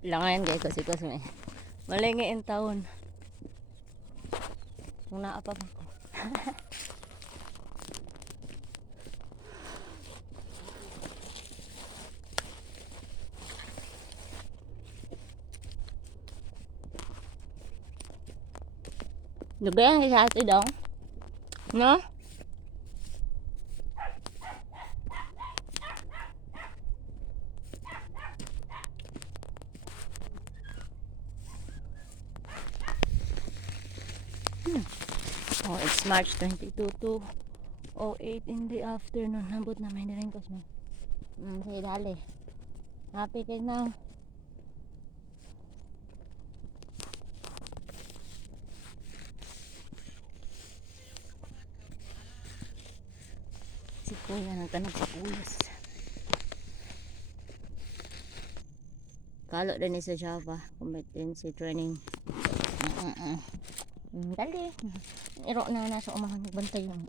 Langan guys kasi may malingi in taon. Kung naapa pa ko. Lugayan sa ato daw. No? Oh, it's March 22 to 08 in the afternoon. Nabot na may rin ko sa sige dali. Happy kayo na. Si kuya nagtanong sa pulas. Kalo din sa Java competency training. Dali. Iro na nasa umahan nagbantay yung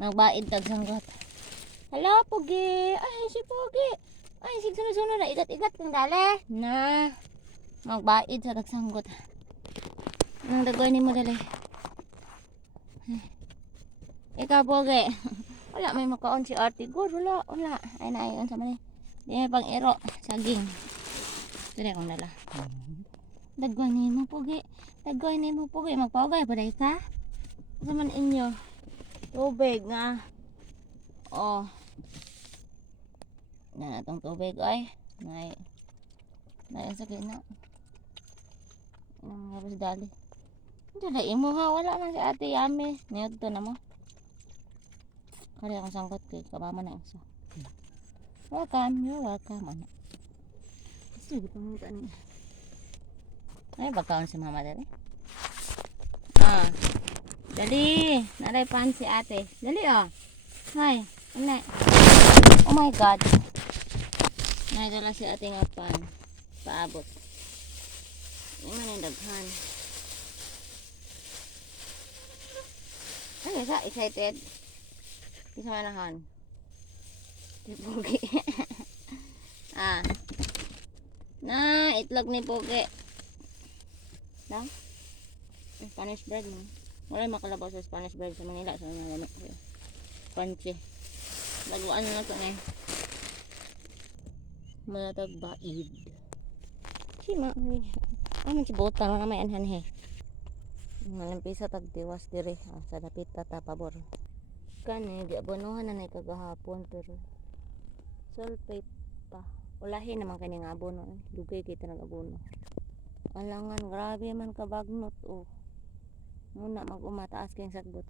nagbaid tag sanggot. Hello Pogi. Ay si Pogi. Ay sig sunod-sunod na igat-igat kang dali. Na. Magbaid sa tagsanggot. Nang dagoy ni mo dali. Ikaw Pogi. Wala may makaon si Ate. Good wala. Ay naayon sa mani. Di may pang iro saging. Dire akong dala. Dagwan ni mo Pogi. Dagwan ni mo Pogi. Magpaugay pa dahil ka? Sa man inyo. Tubig nga. Oh. Na natong tubig ay. Nay sakit na. Ang harus dali. Dala imo ha. Wala na si Ate Yami. Niyod to na mo. Kaya akong sangkot kay kabama na isa. Welcome. You're welcome. Ano? Sige pangutan niya. Ay bakaon si mama dali. Dali. Naray pan si ate. Dali Hay. Ano? Oh my god. Naidala si ate nga pan. Paabot. Ini man yung daghan. Ay sa excited. Isa manahan. Di Pogi. Na itlog ni Pogi. Na? Spanish bread mo. Wala makalabaw sa Spanish bread sa Manila. So, nalamit ko. Panche. Laguan na ito na eh. Malatag baid. Sima. Aman si bota. Mga may anhan he. Malampisa tag diwas dire. Sa dapit tatapabor. Kani. Di abonohan na na kagahapon. Pero sulfate pa. Ulahin naman kanyang abono. Dugay kita nag-abono. Alangan, grabe man kabagnot muna mag-umataas kayong sagbot.